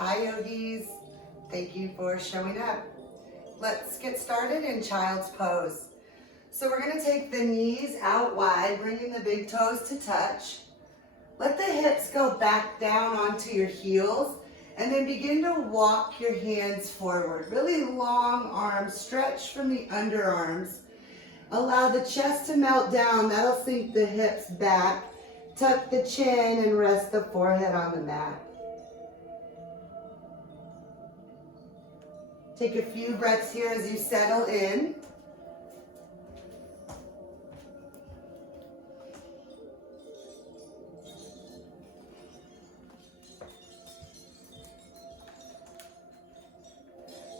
Hi yogis, thank you for showing up. Let's get started in child's pose. So we're going to take the knees out wide, bringing the big toes to touch. Let the hips go back down onto your heels and then begin to walk your hands forward. Really long arms, stretch from the underarms. Allow the chest to melt down, that'll sink the hips back. Tuck the chin and rest the forehead on the mat. Take a few breaths here as you settle in.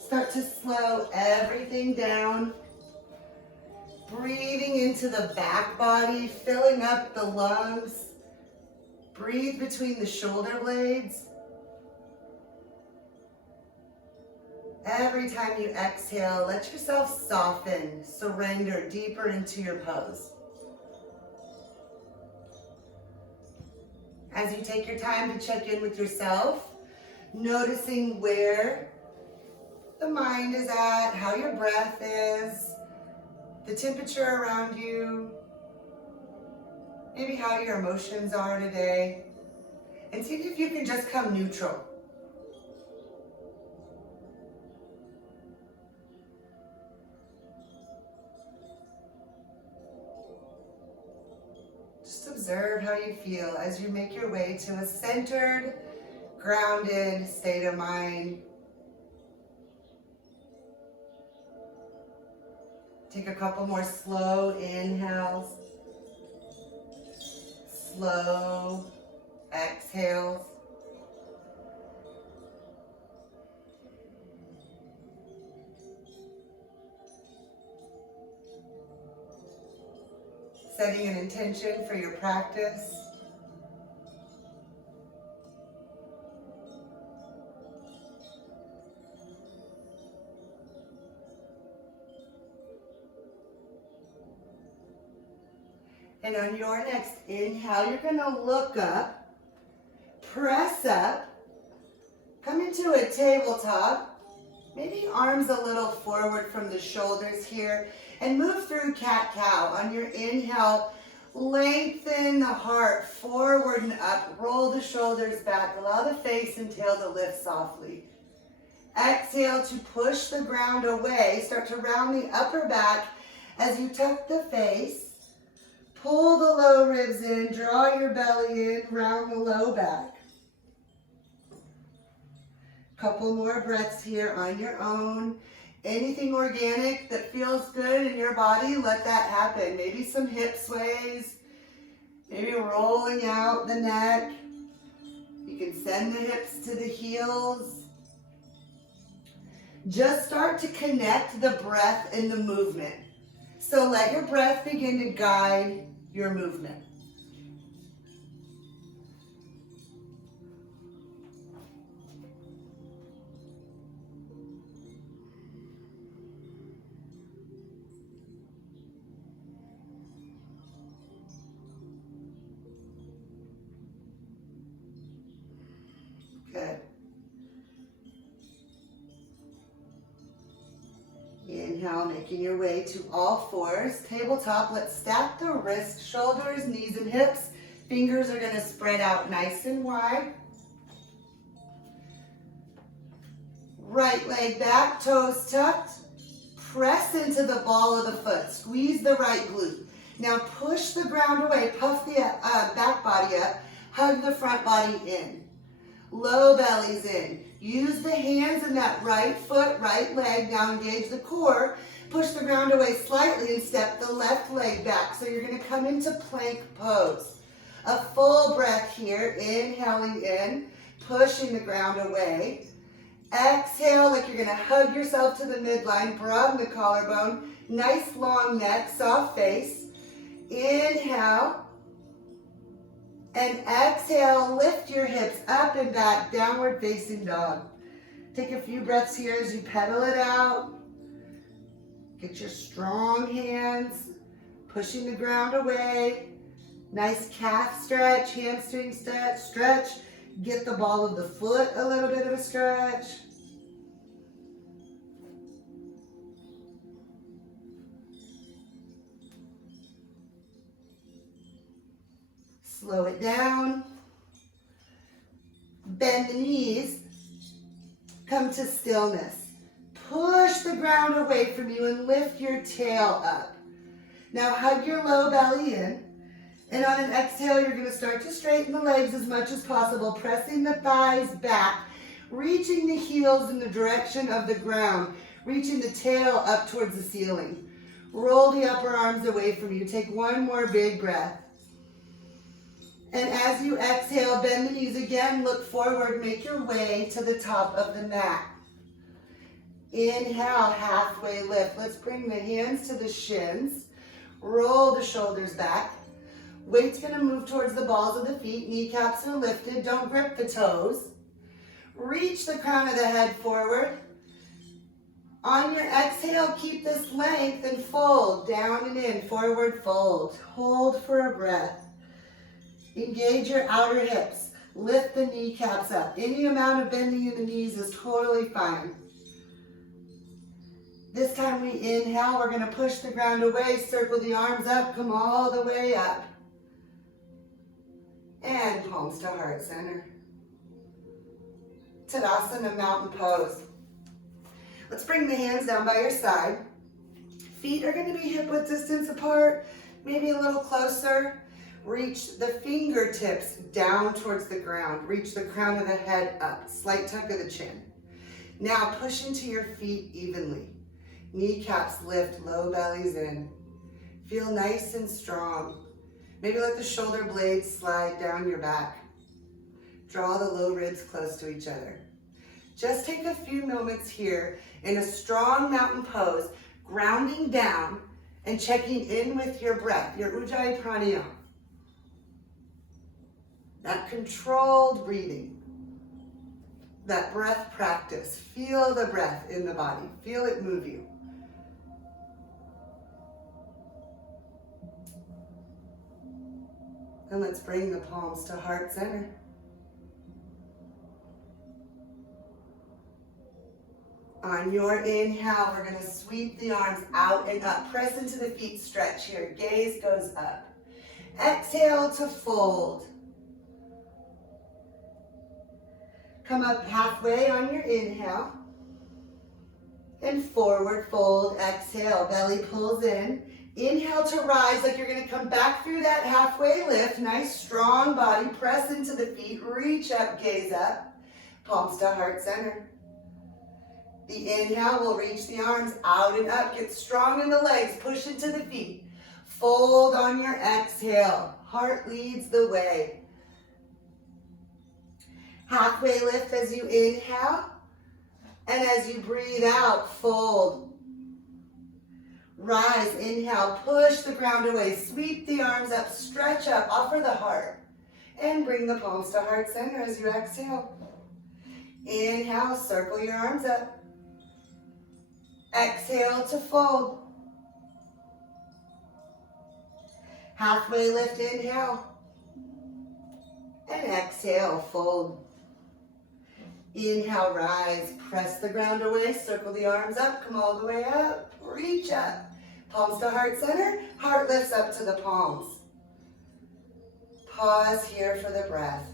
Start to slow everything down. Breathing into the back body, filling up the lungs. Breathe between the shoulder blades. Every time you exhale, let yourself soften, surrender deeper into your pose. As you take your time to check in with yourself, noticing where the mind is at, how your breath is, the temperature around you, maybe how your emotions are today, and see if you can just come neutral. Just observe how you feel as you make your way to a centered, grounded state of mind. Take a couple more slow inhales, slow exhales. Setting an intention for your practice. And on your next inhale, you're going to look up, press up, come into a tabletop, maybe arms a little forward from the shoulders here, and move through cat-cow. On your inhale, lengthen the heart forward and up, roll the shoulders back, allow the face and tail to lift softly. Exhale to push the ground away, start to round the upper back as you tuck the face. Pull the low ribs in, draw your belly in, round the low back. Couple more breaths here on your own. Anything organic that feels good in your body, let that happen. Maybe some hip sways, maybe rolling out the neck. You can send the hips to the heels. Just start to connect the breath and the movement. So let your breath begin to guide your movement. Good. Inhale, making your way to all fours. Tabletop, let's stack the wrists, shoulders, knees, and hips. Fingers are going to spread out nice and wide. Right leg back, toes tucked. Press into the ball of the foot. Squeeze the right glute. Now push the ground away, puff the back body up, hug the front body in. Low bellies in. Use the hands in that right foot, right leg. Now engage the core. Push the ground away slightly and step the left leg back. So you're going to come into plank pose. A full breath here. Inhaling in, pushing the ground away. Exhale like you're going to hug yourself to the midline. Broaden the collarbone. Nice long neck, soft face. Inhale. And exhale, lift your hips up and back, downward facing dog. Take a few breaths here as you pedal it out. Get your strong hands, pushing the ground away. Nice calf stretch, hamstring stretch. Get the ball of the foot a little bit of a stretch. Slow it down. Bend the knees. Come to stillness. Push the ground away from you and lift your tail up. Now hug your low belly in. And on an exhale, you're going to start to straighten the legs as much as possible, pressing the thighs back, reaching the heels in the direction of the ground, reaching the tail up towards the ceiling. Roll the upper arms away from you. Take one more big breath. And as you exhale, bend the knees again, look forward, make your way to the top of the mat. Inhale, halfway lift. Let's bring the hands to the shins. Roll the shoulders back. Weight's gonna move towards the balls of the feet. Kneecaps are lifted. Don't grip the toes. Reach the crown of the head forward. On your exhale, keep this length and fold. Down and in, forward fold. Hold for a breath. Engage your outer hips. Lift the kneecaps up. Any amount of bending in the knees is totally fine. This time we inhale, we're going to push the ground away, circle the arms up, come all the way up. And palms to heart center. Tadasana, mountain pose. Let's bring the hands down by your side. Feet are going to be hip width distance apart, maybe a little closer. Reach the fingertips down towards the ground. Reach the crown of the head up. Slight tuck of the chin. Now push into your feet evenly. Kneecaps lift, low bellies in. Feel nice and strong. Maybe let the shoulder blades slide down your back. Draw the low ribs close to each other. Just take a few moments here in a strong mountain pose, grounding down and checking in with your breath, your Ujjayi Pranayama. That controlled breathing, that breath practice. Feel the breath in the body. Feel it move you. And let's bring the palms to heart center. On your inhale, we're going to sweep the arms out and up. Press into the feet, stretch here. Gaze goes up. Exhale to fold. Come up halfway on your inhale. And forward fold, exhale. Belly pulls in. Inhale to rise like you're going to come back through that halfway lift. Nice strong body. Press into the feet. Reach up, gaze up. Palms to heart center. The inhale will reach the arms out and up. Get strong in the legs. Push into the feet. Fold on your exhale. Heart leads the way. Halfway lift as you inhale. And as you breathe out, fold. Rise, inhale, push the ground away. Sweep the arms up, stretch up, offer the heart. And bring the palms to heart center as you exhale. Inhale, circle your arms up. Exhale to fold. Halfway lift, inhale. And exhale, fold. Inhale, rise, press the ground away, circle the arms up, come all the way up, reach up. Palms to heart center, heart lifts up to the palms. Pause here for the breath.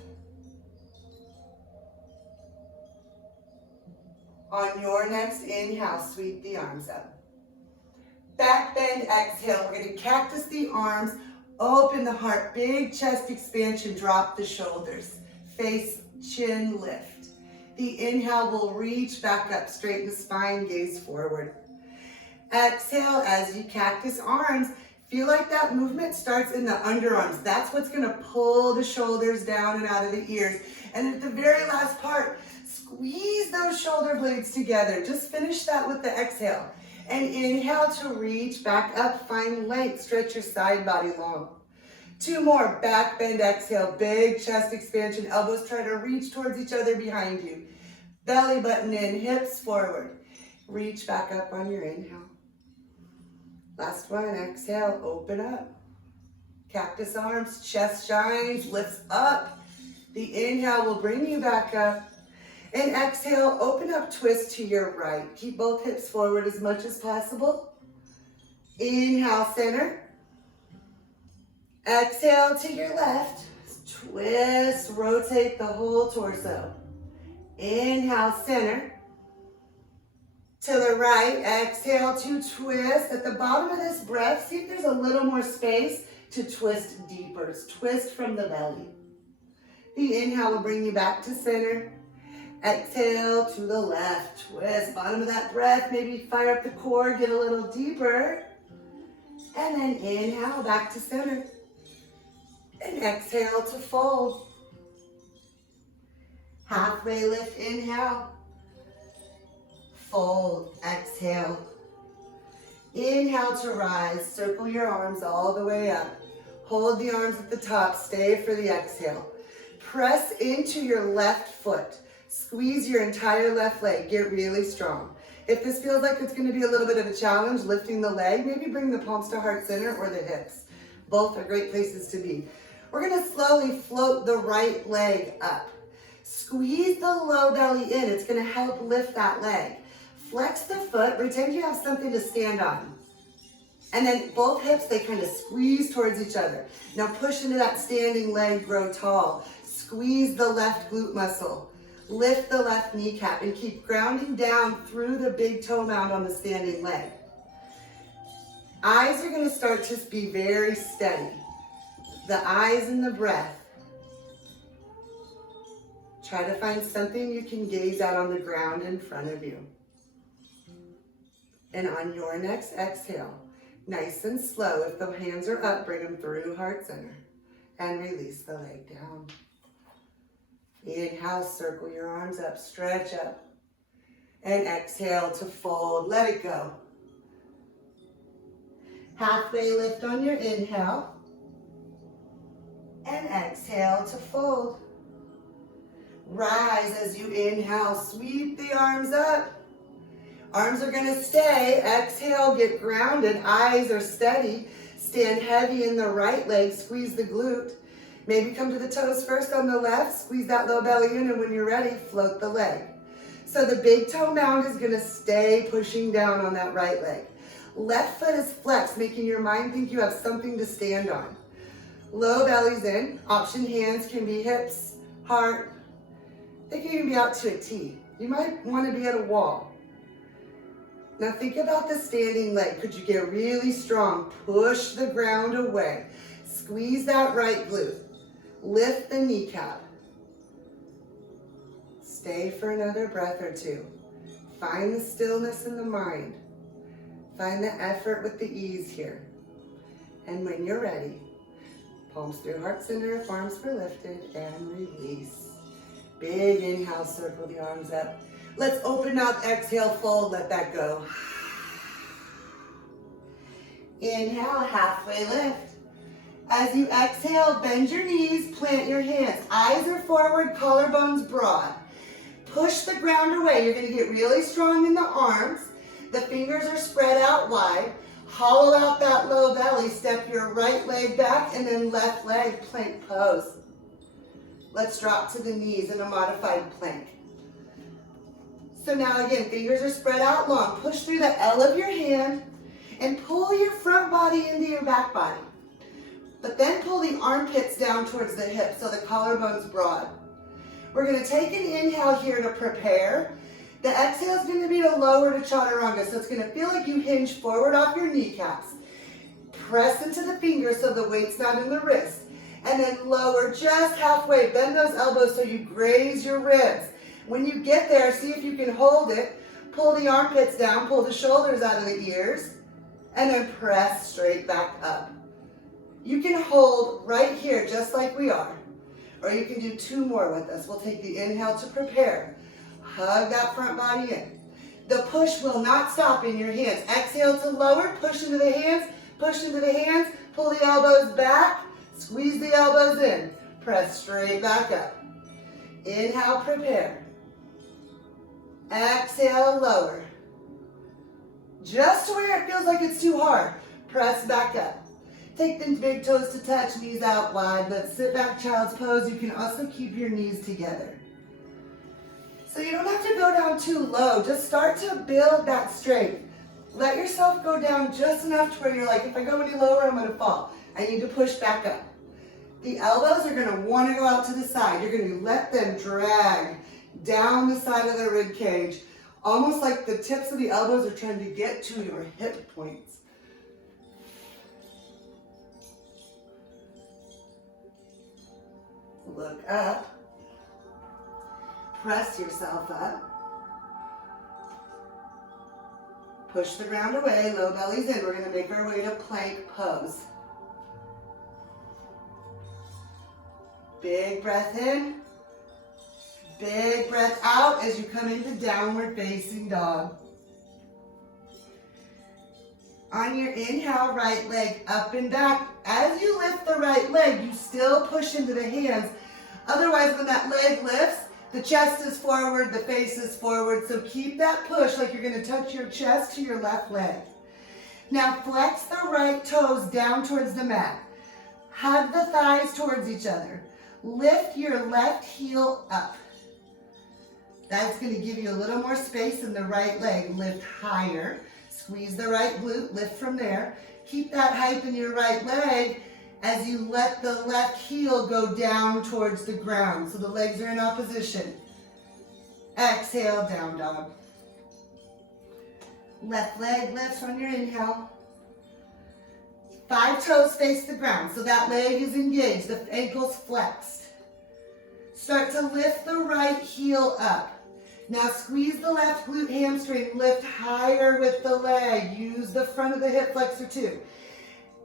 On your next inhale, sweep the arms up. Back bend, exhale. We're going to cactus the arms, open the heart, big chest expansion, drop the shoulders. Face, chin, lift. The inhale will reach back up, straighten the spine, gaze forward. Exhale as you cactus arms. Feel like that movement starts in the underarms. That's what's going to pull the shoulders down and out of the ears. And at the very last part, squeeze those shoulder blades together. Just finish that with the exhale. And inhale to reach back up, find length, stretch your side body long. 2 more, back bend, exhale, big chest expansion, elbows try to reach towards each other behind you. Belly button in, hips forward. Reach back up on your inhale. Last one, exhale, open up. Cactus arms, chest shines, lifts up. The inhale will bring you back up. And exhale, open up, twist to your right. Keep both hips forward as much as possible. Inhale, center. Exhale to your left. Twist, rotate the whole torso. Inhale, center. To the right, exhale to twist. At the bottom of this breath, see if there's a little more space to twist deeper. Twist from the belly. The inhale will bring you back to center. Exhale to the left, twist. Bottom of that breath, maybe fire up the core, get a little deeper. And then inhale back to center. And exhale to fold. Halfway lift, inhale. Fold, exhale. Inhale to rise, circle your arms all the way up. Hold the arms at the top, stay for the exhale. Press into your left foot. Squeeze your entire left leg, get really strong. If this feels like it's going to be a little bit of a challenge, lifting the leg, maybe bring the palms to heart center or the hips. Both are great places to be. We're going to slowly float the right leg up. Squeeze the low belly in, it's going to help lift that leg. Flex the foot, pretend you have something to stand on. And then both hips, they kind of squeeze towards each other. Now push into that standing leg, grow tall. Squeeze the left glute muscle. Lift the left kneecap and keep grounding down through the big toe mound on the standing leg. Eyes are going to start to be very steady. The eyes and the breath. Try to find something you can gaze at on the ground in front of you. And on your next exhale, nice and slow, if the hands are up, bring them through heart center and release the leg down. Inhale, circle your arms up, stretch up. And exhale to fold, let it go. Halfway lift on your inhale. And exhale to fold. Rise as you inhale, sweep the arms up. Arms are gonna stay, exhale, get grounded, eyes are steady. Stand heavy in the right leg, squeeze the glute. Maybe come to the toes first on the left, squeeze that low belly in, and when you're ready, float the leg. So the big toe mound is gonna stay pushing down on that right leg. Left foot is flexed, making your mind think you have something to stand on. Low belly's in, option hands can be hips, heart. They can even be out to a T. You might wanna be at a wall. Now think about the standing leg. Could you get really strong? Push the ground away. Squeeze that right glute. Lift the kneecap. Stay for another breath or two. Find the stillness in the mind. Find the effort with the ease here. And when you're ready, palms through heart center, arms for lifted, and release. Big inhale, circle the arms up. Let's open mouth, exhale, fold, let that go. Inhale, halfway lift. As you exhale, bend your knees, plant your hands. Eyes are forward, collarbones broad. Push the ground away. You're gonna get really strong in the arms. The fingers are spread out wide. Hollow out that low belly. Step your right leg back and then left leg, plank pose. Let's drop to the knees in a modified plank. So now again, fingers are spread out long. Push through the L of your hand and pull your front body into your back body. But then pull the armpits down towards the hips so the collarbone's broad. We're gonna take an inhale here to prepare. The exhale is gonna be to lower to chaturanga, so it's gonna feel like you hinge forward off your kneecaps. Press into the fingers so the weight's not in the wrist. And then lower just halfway. Bend those elbows so you graze your ribs. When you get there, see if you can hold it. Pull the armpits down, pull the shoulders out of the ears, and then press straight back up. You can hold right here just like we are, or you can do two more with us. We'll take the inhale to prepare. Hug that front body in. The push will not stop in your hands. Exhale to lower, push into the hands, pull the elbows back, squeeze the elbows in, press straight back up. Inhale, prepare. Exhale, lower. Just to where it feels like it's too hard, press back up. Take the big toes to touch, knees out wide. Let's sit back, child's pose. You can also keep your knees together. So you don't have to go down too low. Just start to build that strength. Let yourself go down just enough to where you're like, if I go any lower, I'm gonna fall. I need to push back up. The elbows are gonna wanna go out to the side. You're gonna let them drag down the side of the rib cage, almost like the tips of the elbows are trying to get to your hip points. Look up. Press yourself up. Push the ground away, low belly's in. We're gonna make our way to plank pose. Big breath in. Big breath out as you come into downward facing dog. On your inhale, right leg up and back. As you lift the right leg, you still push into the hands. Otherwise, when that leg lifts, the chest is forward, the face is forward. So keep that push like you're gonna touch your chest to your left leg. Now flex the right toes down towards the mat. Hug the thighs towards each other. Lift your left heel up. That's gonna give you a little more space in the right leg. Lift higher. Squeeze the right glute, lift from there. Keep that height in your right leg as you let the left heel go down towards the ground. So the legs are in opposition. Exhale, down dog. Left leg lifts on your inhale. 5 toes face the ground, so that leg is engaged, the ankle's flexed. Start to lift the right heel up. Now squeeze the left glute hamstring, lift higher with the leg. Use the front of the hip flexor too.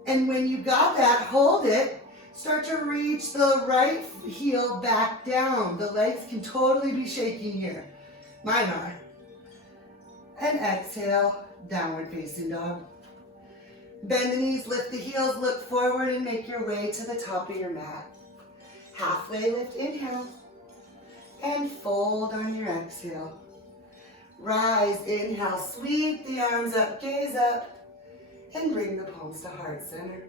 And when you got that, hold it. Start to reach the right heel back down. The legs can totally be shaking here. Mine are. And exhale, downward facing dog. Bend the knees, lift the heels, look forward and make your way to the top of your mat. Halfway lift, inhale. And fold on your exhale. Rise, inhale, sweep the arms up, gaze up, and bring the palms to heart center.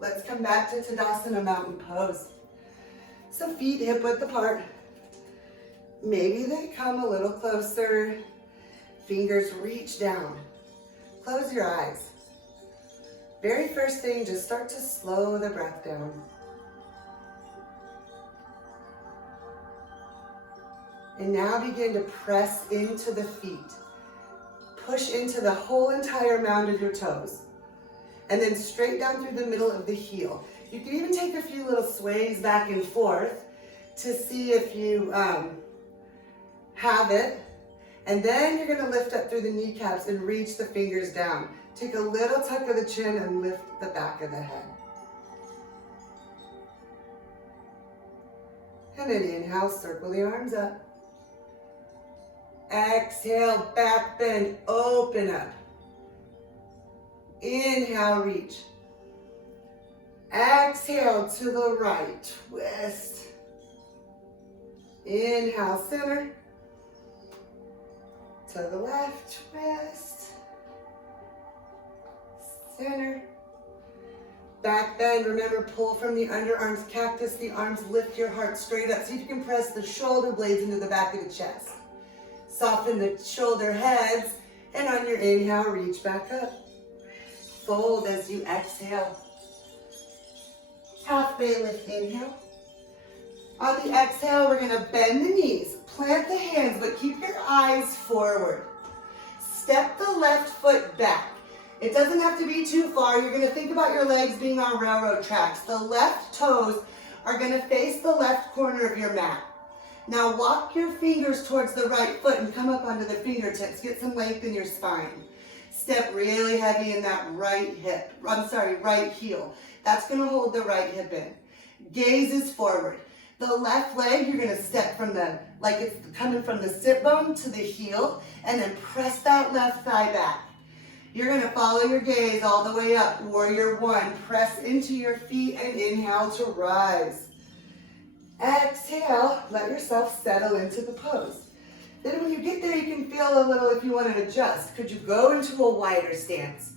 Let's come back to Tadasana mountain pose. So feet hip width apart. Maybe they come a little closer. Fingers reach down. Close your eyes. Very first thing, just start to slow the breath down. And now begin to press into the feet. Push into the whole entire mound of your toes. And then straight down through the middle of the heel. You can even take a few little sways back and forth to see if you have it. And then you're gonna lift up through the kneecaps and reach the fingers down. Take a little tuck of the chin and lift the back of the head. And then inhale, circle the arms up. Exhale, back bend, open up. Inhale, reach. Exhale to the right, twist. Inhale, center. To the left, twist. Center. Back bend, remember pull from the underarms, cactus the arms, lift your heart straight up. See if you can press the shoulder blades into the back of the chest. Soften the shoulder heads, and on your inhale, reach back up. Fold as you exhale. Halfway lift, inhale. On the exhale, we're gonna bend the knees, plant the hands, but keep your eyes forward. Step the left foot back. It doesn't have to be too far. You're gonna think about your legs being on railroad tracks. The left toes are gonna face the left corner of your mat. Now walk your fingers towards the right foot and come up onto the fingertips. Get some length in your spine. Step really heavy in that right heel. That's gonna hold the right hip in. Gaze is forward. The left leg, you're gonna step from like it's coming from the sit bone to the heel, and then press that left thigh back. You're gonna follow your gaze all the way up. Warrior one, press into your feet and inhale to rise. Exhale, let yourself settle into the pose. Then when you get there, you can feel a little if you want to adjust. Could you go into a wider stance?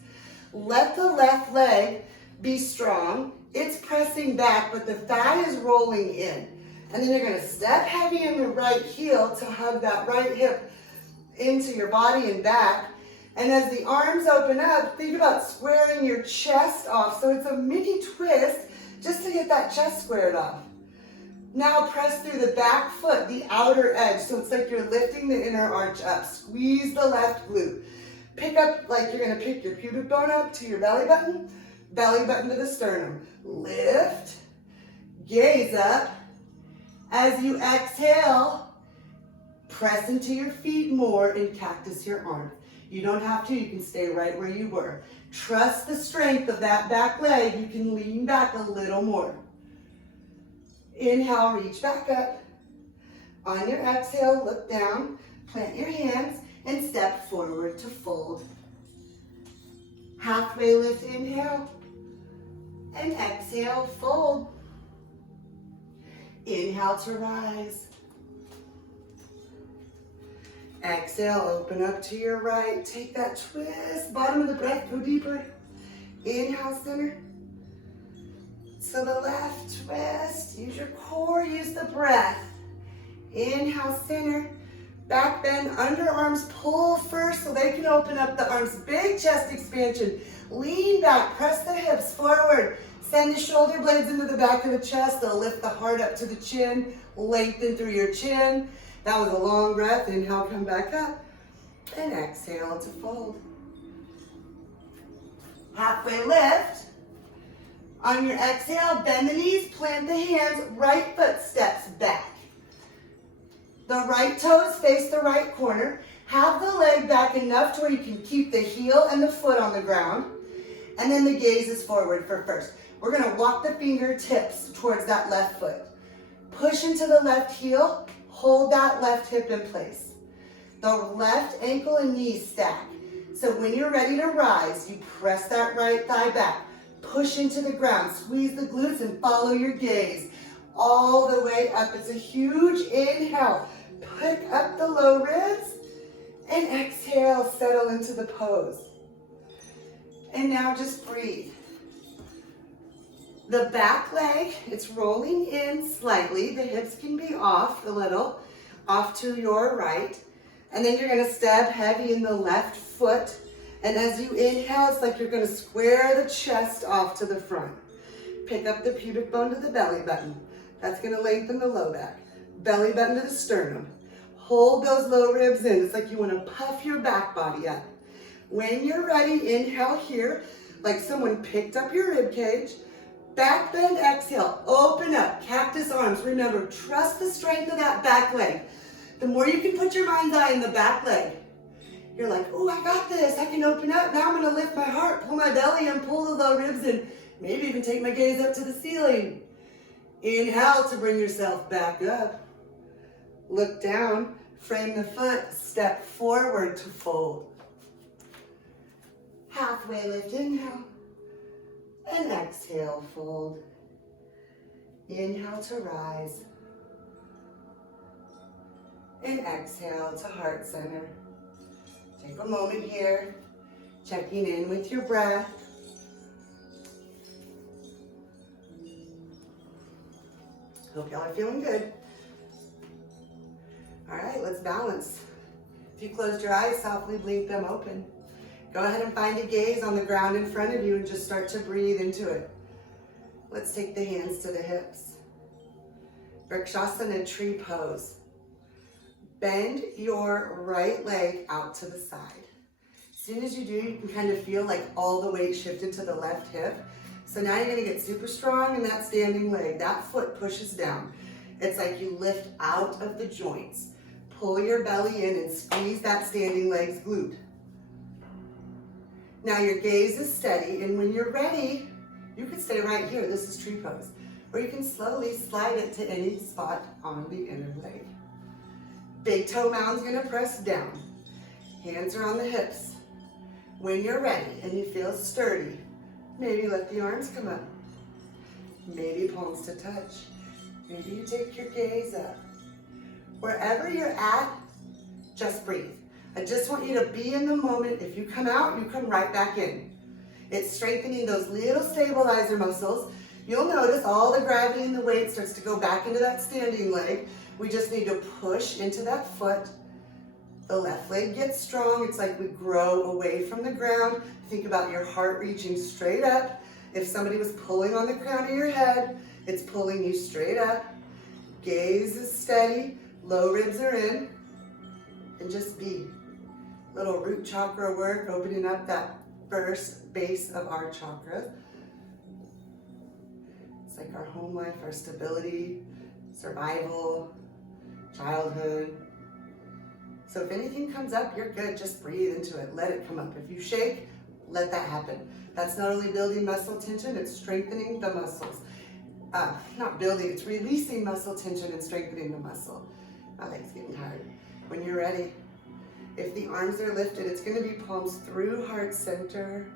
Let the left leg Be strong. It's pressing back, but the thigh is rolling in. And then you're gonna step heavy in the right heel to hug that right hip into your body and back. And as the arms open up, think about squaring your chest off. So it's a mini twist just to get that chest squared off. Now press through the back foot, the outer edge. So it's like you're lifting the inner arch up. Squeeze the left glute. Pick up like you're gonna pick your pubic bone up to your belly button to the sternum. Lift, gaze up. As you exhale, press into your feet more and cactus your arms. You don't have to, you can stay right where you were. Trust the strength of that back leg. You can lean back a little more. Inhale, reach back up. On your exhale, look down, plant your hands, and step forward to fold. Halfway lift, inhale, and exhale, fold. Inhale to rise. Exhale, open up to your right. Take that twist, bottom of the breath, go deeper. Inhale, center. To the left, twist. Use your core, use the breath. Inhale, center. Back bend, underarms pull first so they can open up the arms. Big chest expansion. Lean back, press the hips forward. Send the shoulder blades into the back of the chest. They'll lift the heart up to the chin. Lengthen through your chin. That was a long breath. Inhale, come back up. And exhale to fold. Halfway lift. On your exhale, bend the knees, plant the hands, right foot steps back. The right toes face the right corner. Have the leg back enough to where you can keep the heel and the foot on the ground. And then the gaze is forward for first. We're gonna walk the fingertips towards that left foot. Push into the left heel, hold that left hip in place. The left ankle and knee stack. So when you're ready to rise, you press that right thigh back. Push into the ground, squeeze the glutes and follow your gaze all the way up. It's a huge inhale. Pick up the low ribs and exhale, settle into the pose. And now just breathe. The back leg, it's rolling in slightly. The hips can be off a little, off to your right. And then you're gonna step heavy in the left foot. And as you inhale, it's like you're gonna square the chest off to the front. Pick up the pubic bone to the belly button. That's gonna lengthen the low back. Belly button to the sternum. Hold those low ribs in. It's like you wanna puff your back body up. When you're ready, inhale here, like someone picked up your rib cage. Back bend, exhale, open up, cactus arms. Remember, trust the strength of that back leg. The more you can put your mind's eye in the back leg, you're like, oh, I got this, I can open up. Now I'm gonna lift my heart, pull my belly in, pull the low ribs in, maybe even take my gaze up to the ceiling. Inhale to bring yourself back up. Look down, frame the foot, step forward to fold. Halfway lift, inhale. And exhale, fold. Inhale to rise. And exhale to heart center. Take a moment here, checking in with your breath. Hope y'all are feeling good. All right, let's balance. If you closed your eyes, softly blink them open. Go ahead and find a gaze on the ground in front of you and just start to breathe into it. Let's take the hands to the hips. Vrikshasana, tree pose. Bend your right leg out to the side. As soon as you do, you can kind of feel like all the weight shifted to the left hip. So now you're gonna get super strong in that standing leg. That foot pushes down. It's like you lift out of the joints. Pull your belly in and squeeze that standing leg's glute. Now your gaze is steady, and when you're ready, you can stay right here. This is tree pose. Or you can slowly slide it to any spot on the inner leg. Big toe mound's gonna press down. Hands are on the hips. When you're ready and you feel sturdy, maybe let the arms come up. Maybe palms to touch. Maybe you take your gaze up. Wherever you're at, just breathe. I just want you to be in the moment. If you come out, you come right back in. It's strengthening those little stabilizer muscles. You'll notice all the gravity and the weight starts to go back into that standing leg. We just need to push into that foot. The left leg gets strong. It's like we grow away from the ground. Think about your heart reaching straight up. If somebody was pulling on the crown of your head, it's pulling you straight up. Gaze is steady. Low ribs are in. And just be. Little root chakra work, opening up that first base of our chakras. It's like our home life, our stability, survival, childhood. So if anything comes up, you're good. Just breathe into it. Let it come up. If you shake, let that happen. That's not only building muscle tension, it's strengthening the muscles. Not building, it's releasing muscle tension and strengthening the muscle. My leg's getting tired. When you're ready, if the arms are lifted, it's going to be palms through heart center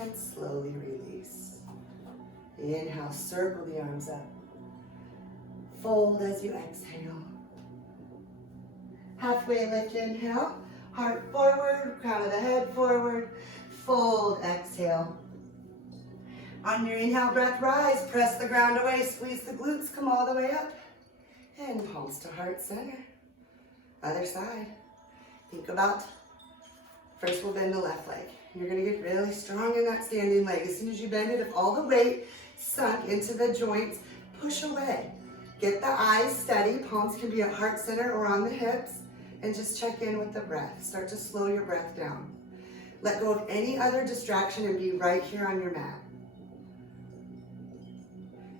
and slowly release. Inhale, circle the arms up. Fold as you exhale. Halfway lift, inhale, heart forward, crown of the head forward, fold, exhale. On your inhale breath, rise, press the ground away, squeeze the glutes, come all the way up, and palms to heart center. Other side. Think about, first we'll bend the left leg. You're gonna get really strong in that standing leg. As soon as you bend it, if all the weight sunk into the joints, push away. Get the eyes steady, palms can be at heart center or on the hips, and just check in with the breath. Start to slow your breath down. Let go of any other distraction and be right here on your mat.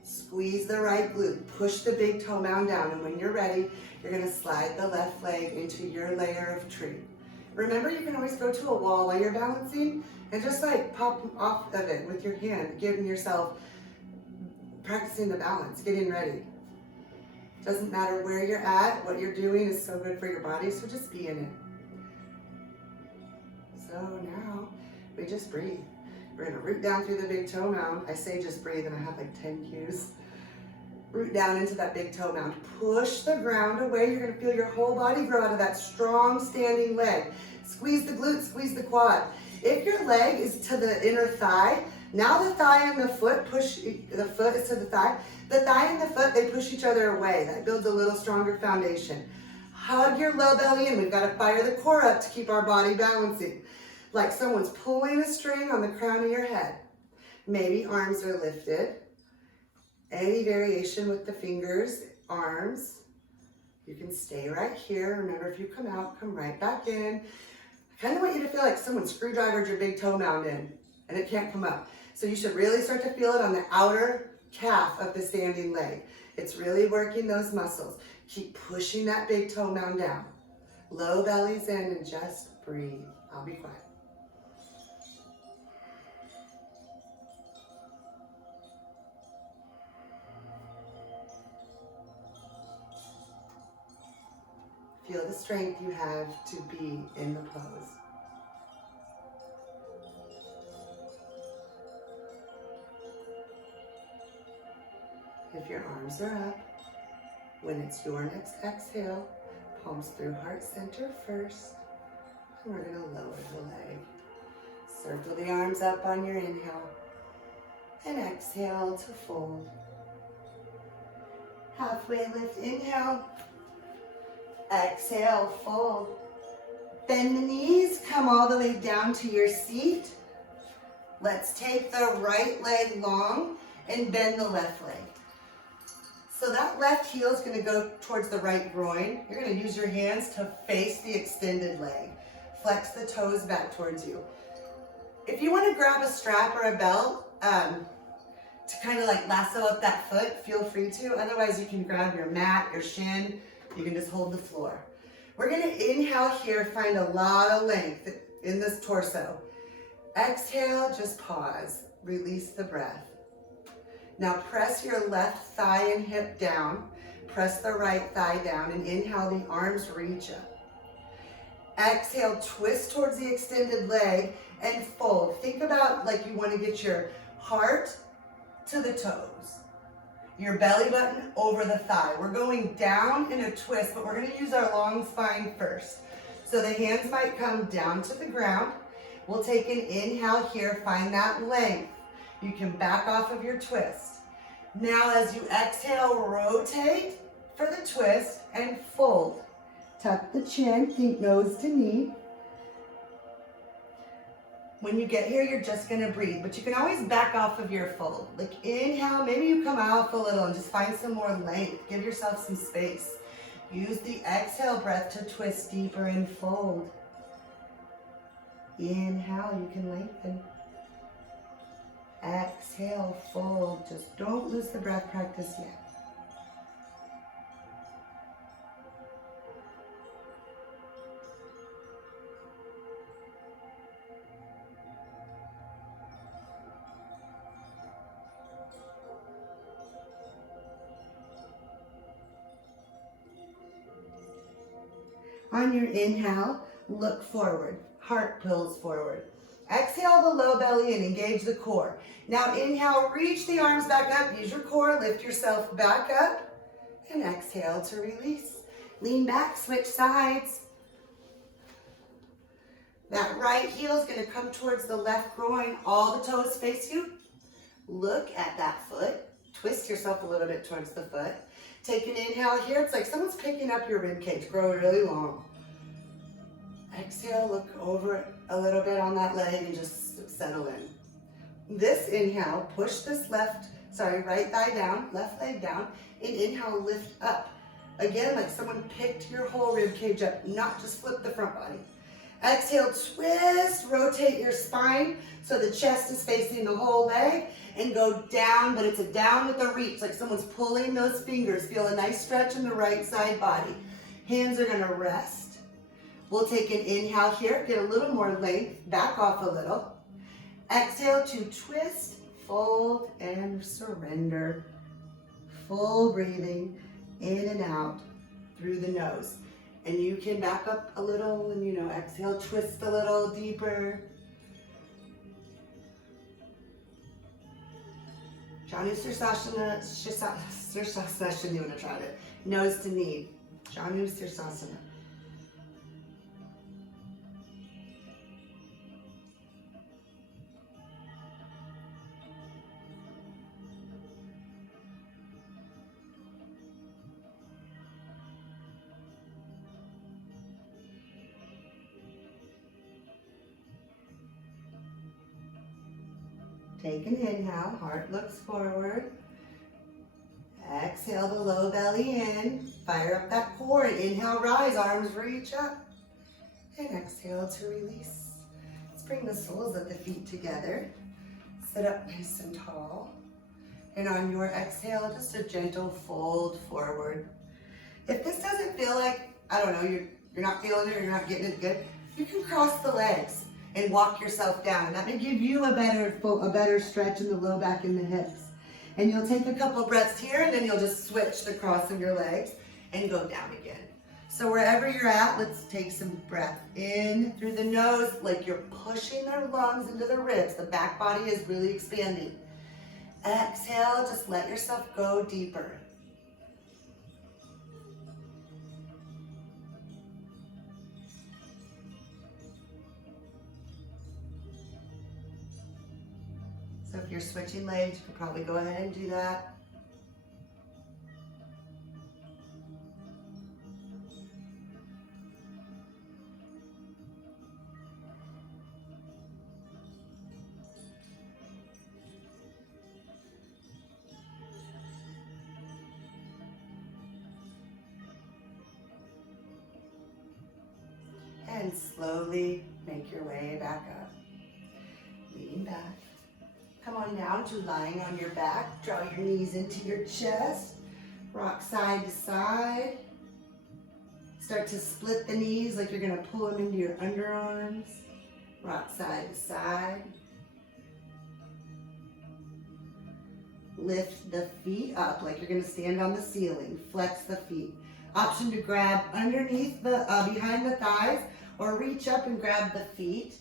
Squeeze the right glute, push the big toe mound down, and when you're ready, you're gonna slide the left leg into your layer of tree. Remember, you can always go to a wall while you're balancing and just like pop off of it with your hand, giving yourself, practicing the balance, getting ready. Doesn't matter where you're at, what you're doing is so good for your body, so just be in it. So now, we just breathe. We're gonna root down through the big toe mound. I say just breathe and I have like 10 cues. Root down into that big toe mound. Push the ground away. You're gonna feel your whole body grow out of that strong standing leg. Squeeze the glutes, squeeze the quad. If your leg is to the inner thigh, now the thigh and the foot push, the foot is to the thigh. The thigh and the foot, they push each other away. That builds a little stronger foundation. Hug your low belly in. We've got to fire the core up to keep our body balancing. Like someone's pulling a string on the crown of your head. Maybe arms are lifted. Any variation with the fingers, arms. You can stay right here. Remember, if you come out, come right back in. I kind of want you to feel like someone screwdrivered your big toe mound in and it can't come up. So you should really start to feel it on the outer calf of the standing leg. It's really working those muscles. Keep pushing that big toe mound down. Low bellies in and just breathe. I'll be quiet. Feel the strength you have to be in the pose. If your arms are up, when it's your next exhale, palms through heart center first, and we're gonna lower the leg. Circle the arms up on your inhale, and exhale to fold. Halfway lift, inhale. Exhale, fold. Bend the knees, come all the way down to your seat. Let's take the right leg long and bend the left leg. So that left heel is going to go towards the right groin. You're going to use your hands to face the extended leg. Flex the toes back towards you. If you want to grab a strap or a belt to kind of like lasso up that foot, feel free to. Otherwise, you can grab your mat, your shin. You can just hold the floor. We're going to inhale here, find a lot of length in this torso. Exhale, just pause. Release the breath. Now press your left thigh and hip down. Press the right thigh down and inhale, the arms reach up. Exhale, twist towards the extended leg and fold. Think about like you want to get your heart to the toes. Your belly button over the thigh. We're going down in a twist, but we're going to use our long spine first. So the hands might come down to the ground We'll take an inhale here, find that length. You can back off of your twist. Now as you exhale, rotate for the twist and fold. Tuck the chin, think nose to knee. When you get here, you're just gonna breathe, but you can always back off of your fold. Like inhale, maybe you come out a little and just find some more length. Give yourself some space. Use the exhale breath to twist deeper and fold. Inhale, you can lengthen. Exhale, fold. Just don't lose the breath practice yet. On your inhale, look forward. Heart pulls forward. Exhale the low belly and engage the core. Now inhale, reach the arms back up. Use your core, lift yourself back up. And exhale to release. Lean back, switch sides. That right heel is going to come towards the left groin. All the toes face you. Look at that foot. Twist yourself a little bit towards the foot. Take an inhale here. It's like someone's picking up your rib cage. Grow it really long. Exhale, look over a little bit on that leg and just settle in. This inhale, push this right thigh down, left leg down. And inhale, lift up. Again, like someone picked your whole rib cage up, not just flip the front body. Exhale, twist, rotate your spine so the chest is facing the whole leg and go down, but it's a down with a reach, like someone's pulling those fingers. Feel a nice stretch in the right side body. Hands are gonna rest. We'll take an inhale here, get a little more length, back off a little. Exhale to twist, fold, and surrender. Full breathing in and out through the nose. And you can back up a little and, exhale, twist a little deeper. Janu Sirsasana, Sirsasana, you want to try it. Nose to knee. Janu Sirsasana. Take an inhale, heart looks forward. Exhale the low belly in. Fire up that core. Inhale, rise, arms reach up. And exhale to release. Let's bring the soles of the feet together. Sit up nice and tall. And on your exhale, just a gentle fold forward. If this doesn't feel like, you're not feeling it or you're not getting it good, you can cross the legs and walk yourself down. And that may give you a better stretch in the low back and the hips. And you'll take a couple breaths here and then you'll just switch the cross of your legs and go down again. So wherever you're at, let's take some breath in through the nose, like you're pushing the lungs into the ribs. The back body is really expanding. Exhale, just let yourself go deeper. So if you're switching legs, you could probably go ahead and do that. And slowly make your way back up. Lean back. Come on down to lying on your back. Draw your knees into your chest. Rock side to side. Start to split the knees like you're going to pull them into your underarms. Rock side to side. Lift the feet up like you're going to stand on the ceiling. Flex the feet. Option to grab underneath the, behind the thighs, or reach up and grab the feet,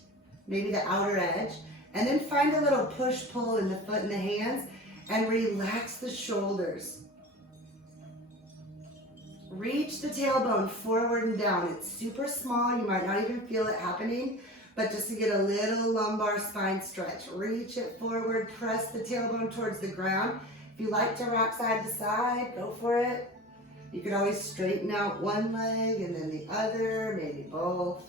maybe the outer edge. And then find a little push-pull in the foot and the hands and relax the shoulders. Reach the tailbone forward and down. It's super small. You might not even feel it happening, But just to get a little lumbar spine stretch, reach it forward, press the tailbone towards the ground. If you like to rock side to side, go for it. You can always straighten out one leg and then the other, maybe both.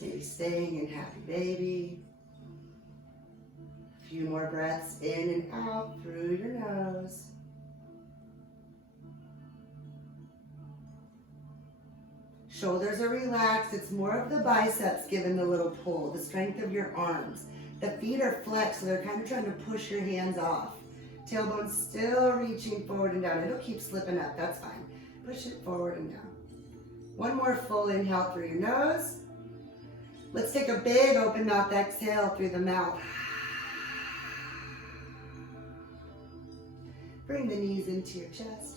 Maybe staying in happy baby. A few more breaths in and out through your nose. Shoulders are relaxed. It's more of the biceps giving the little pull, the strength of your arms. The feet are flexed, so they're kind of trying to push your hands off. Tailbone still reaching forward and down. It'll keep slipping up, that's fine. Push it forward and down. One more full inhale through your nose. Let's take a big open mouth exhale through the mouth. Bring the knees into your chest.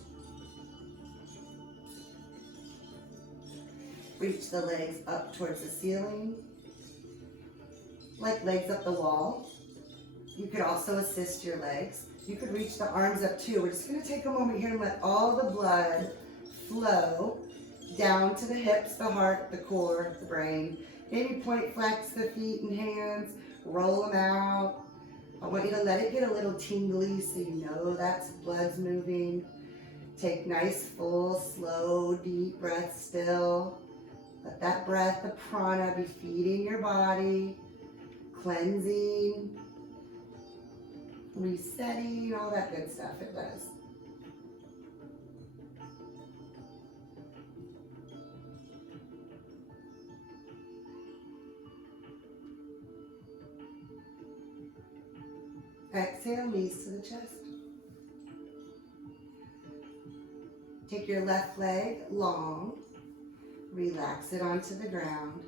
Reach the legs up towards the ceiling, like legs up the wall. You could also assist your legs. You could reach the arms up too. We're just going to take a moment here and let all the blood flow down to the hips, the heart, the core, the brain. Maybe point flex the feet and hands, roll them out. I want you to let it get a little tingly so you know that blood's moving. Take nice, full, slow, deep breaths still. Let that breath, the prana, be feeding your body, cleansing, resetting, all that good stuff it does. Exhale, knees to the chest. Take your left leg long. Relax it onto the ground.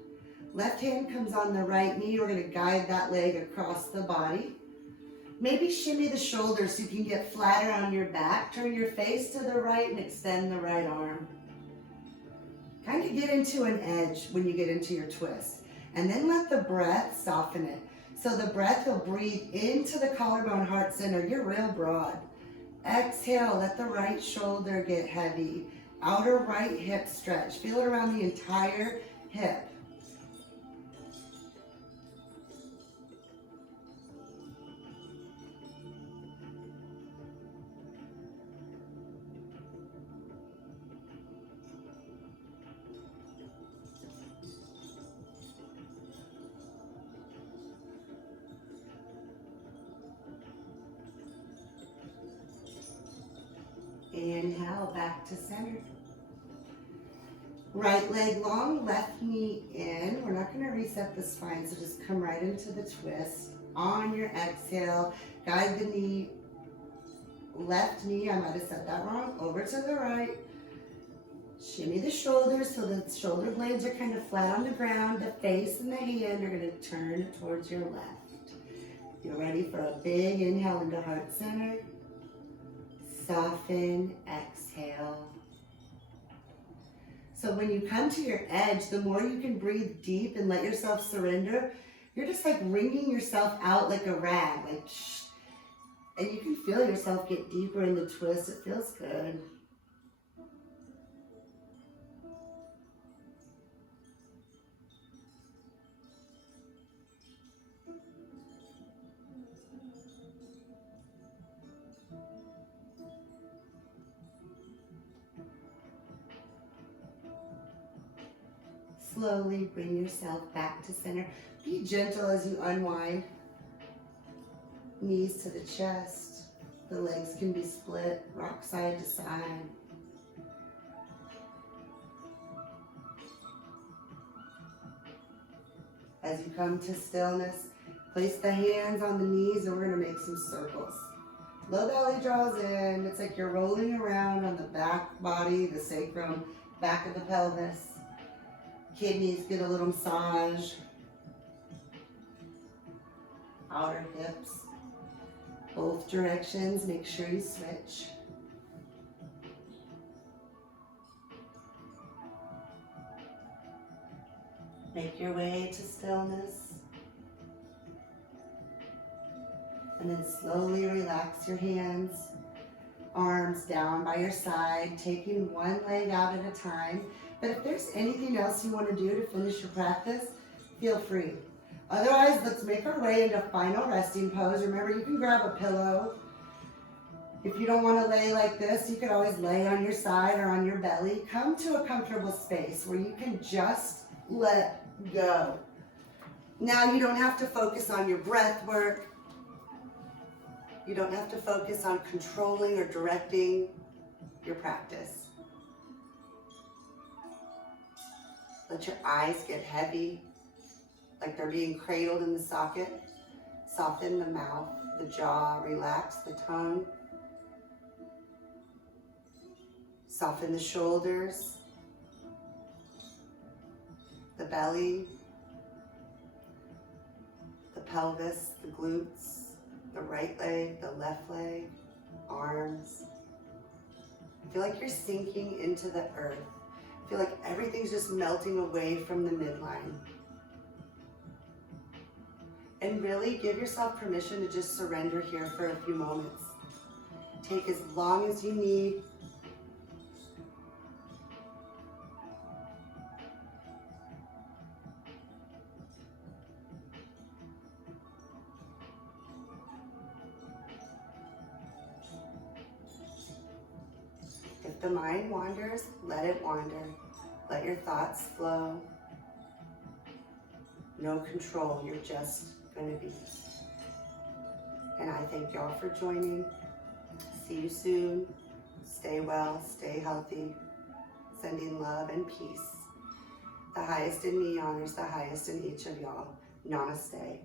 Left hand comes on the right knee. We're going to guide that leg across the body. Maybe shimmy the shoulders so you can get flatter on your back. Turn your face to the right and extend the right arm. Kind of get into an edge when you get into your twist. And then let the breath soften it. So the breath will breathe into the collarbone heart center. You're real broad. Exhale, let the right shoulder get heavy. Outer right hip stretch. Feel it around the entire hip. Inhale, back to center. Right leg long, left knee in. We're not going to reset the spine, so just come right into the twist. On your exhale, guide the knee, left knee, I might have said that wrong, over to the right. Shimmy the shoulders so the shoulder blades are kind of flat on the ground. The face and the hand are going to turn towards your left. You're ready for a big inhale into heart center. Soften, exhale. So when you come to your edge, the more you can breathe deep and let yourself surrender, you're just like wringing yourself out like a rag, like shh. And you can feel yourself get deeper in the twist. It feels good. Slowly bring yourself back to center. Be gentle as you unwind. Knees to the chest. The legs can be split, rock side to side. As you come to stillness, place the hands on the knees and we're going to make some circles. Low belly draws in. It's like you're rolling around on the back body, the sacrum, back of the pelvis. Kidneys get a little massage. Outer hips. Both directions, make sure you switch. Make your way to stillness. And then slowly relax your hands, arms down by your side, taking one leg out at a time. But if there's anything else you want to do to finish your practice, feel free. Otherwise, let's make our way into final resting pose. Remember, you can grab a pillow. If you don't want to lay like this, you could always lay on your side or on your belly. Come to a comfortable space where you can just let go. Now you don't have to focus on your breath work. You don't have to focus on controlling or directing your practice. Let your eyes get heavy, like they're being cradled in the socket. Soften the mouth, the jaw, relax the tongue. Soften the shoulders, the belly, the pelvis, the glutes, the right leg, the left leg, arms. Feel like you're sinking into the earth. Feel like everything's just melting away from the midline. And really give yourself permission to just surrender here for a few moments. Take as long as you need. If the mind wanders, let it wander. Let your thoughts flow. No control, you're just going to be. And I thank y'all for joining. See you soon. Stay well, stay healthy. Sending love and peace. The highest in me honors the highest in each of y'all. Namaste.